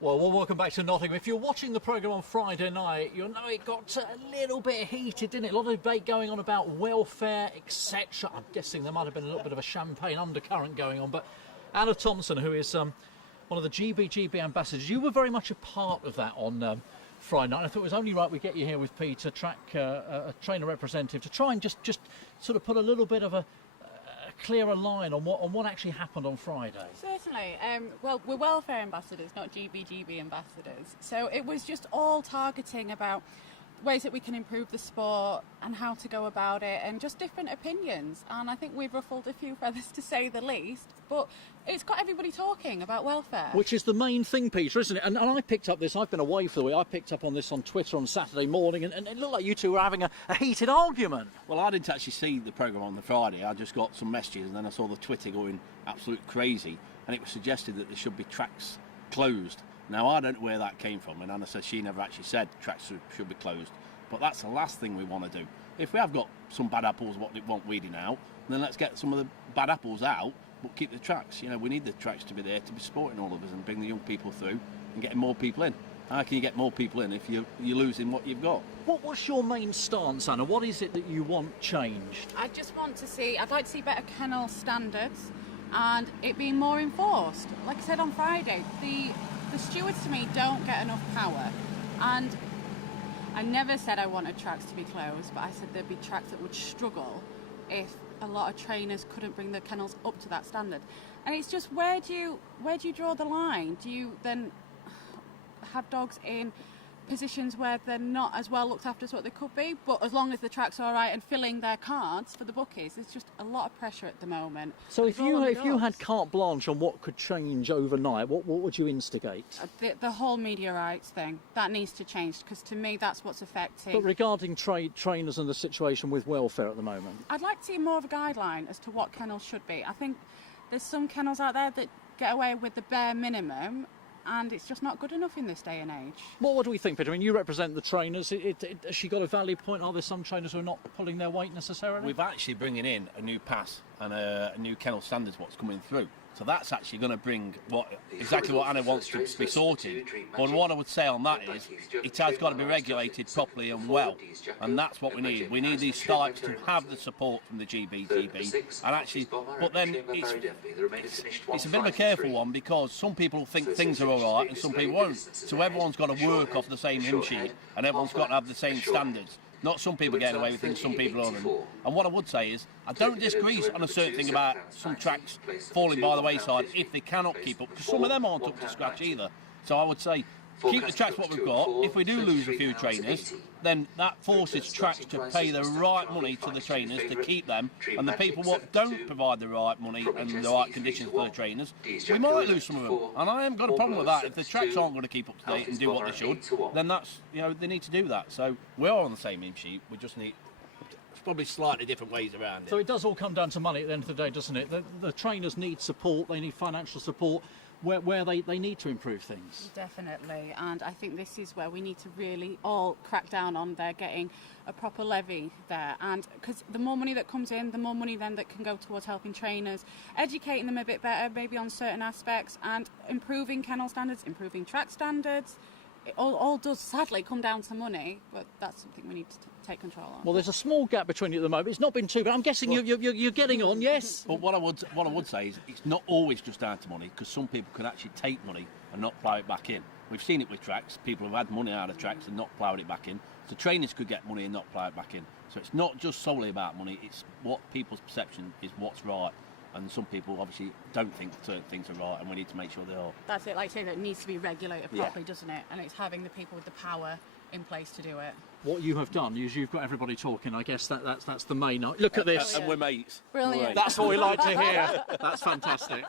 Well, welcome back to Nottingham. If you're watching the programme on Friday night, you'll know it got a little bit heated, didn't it? A lot of debate going on about welfare, etc. I'm guessing there might have been a little bit of a champagne undercurrent going on. But Anna Thompson, who is one of the GBGB ambassadors, you were very much a part of that on Friday night. I thought it was only right we get you here with Peter, a trainer representative, to try and just sort of put a little bit of a clearer line on what actually happened on Friday. Certainly. Well, we're welfare ambassadors, not GBGB ambassadors. So it was just all targeting about ways that we can improve the sport and how to go about it, and just different opinions. And I think we've ruffled a few feathers, to say the least. But it's got everybody talking about welfare. Which is the main thing, Peter, isn't it? And I picked up this, I've been away for the week, I picked up on this on Twitter on Saturday morning, and it looked like you two were having a heated argument. Well, I didn't actually see the programme on the Friday. I just got some messages, and then I saw the Twitter going absolute crazy, and it was suggested that there should be tracks closed. Now, I don't know where that came from, and Anna says she never actually said tracks should be closed. But that's the last thing we want to do. If we have got some bad apples what they want weeding out, then let's get some of the bad apples out, but keep the tracks. You know, we need the tracks to be there to be supporting all of us and bring the young people through and getting more people in. How can you get more people in if you're losing what you've got? What's your main stance, Anna? What is it that you want changed? I'd like to see better kennel standards and it being more enforced. Like I said on Friday, the stewards to me don't get enough power, and I never said I wanted tracks to be closed, but I said there'd be tracks that would struggle if a lot of trainers couldn't bring the kennels up to that standard. And it's just, where do you draw the line? Do you then have dogs in positions where they're not as well looked after as what they could be, but as long as the tracks are all right and filling their cards for the bookies? There's just a lot of pressure at the moment. So if you had carte blanche on what could change overnight, what would you instigate? The whole media rights thing, that needs to change, because to me that's what's affecting. But regarding trainers and the situation with welfare at the moment, I'd like to see more of a guideline as to what kennels should be. I think there's some kennels out there that get away with the bare minimum, and it's just not good enough in this day and age. What do we think, Peter? I mean, you represent the trainers. Has she got a valid point? Are there some trainers who are not pulling their weight necessarily? We've actually bringing in a new pass and a new kennel standards what's coming through. So that's actually going to bring exactly what Anna wants to be sorted. But what I would say on that is, it has got to be regulated properly and well, and that's what we need. We need these sites to have the support from the GBGB, and actually, but then it's a bit of a careful one, because some people think things are all right and some people won't. So everyone's got to work off the same hymn sheet, and everyone's got to have the same standards. Not some people getting away with things, some people aren't. And what I would say is, I don't disagree on a certain thing about some tracks falling by the wayside if they cannot keep up, because some of them aren't up to scratch either. So I would say, keep the tracks what we've got. If we do lose a few trainers, then that forces tracks to pay the right money to the trainers to keep them, and the people what don't provide the right money and the right conditions for the trainers, we might lose some of them. And I haven't got a problem with that. If the tracks aren't going to keep up to date and do what they should, then that's, they need to do that. So we're all on the same hymn sheet. We just need probably slightly different ways around it. So it does all come down to money at the end of the day, doesn't it? The trainers need support. They need financial support where they need to improve things. Definitely, and I think this is where we need to really all crack down on their getting a proper levy there, and because the more money that comes in, the more money then that can go towards helping trainers, educating them a bit better maybe on certain aspects, and improving kennel standards, improving track standards. It all does sadly come down to money, but that's something we need to take control on. Well, there's a small gap between you at the moment. It's not been too bad. I'm guessing you're getting on, yes? But what I would say is, it's not always just down to money, because some people can actually take money and not plough it back in. We've seen it with tracks. People have had money out of tracks and not ploughed it back in. So trainers could get money and not plough it back in. So it's not just solely about money. It's what people's perception is what's right. And some people obviously don't think certain things are right, and we need to make sure they are. That's it, like I say, that it needs to be regulated properly, doesn't it? And it's having the people with the power in place to do it. What you have done is you've got everybody talking. I guess that's the main. Look at this. And we're mates. Brilliant. That's what we like to hear. That's fantastic.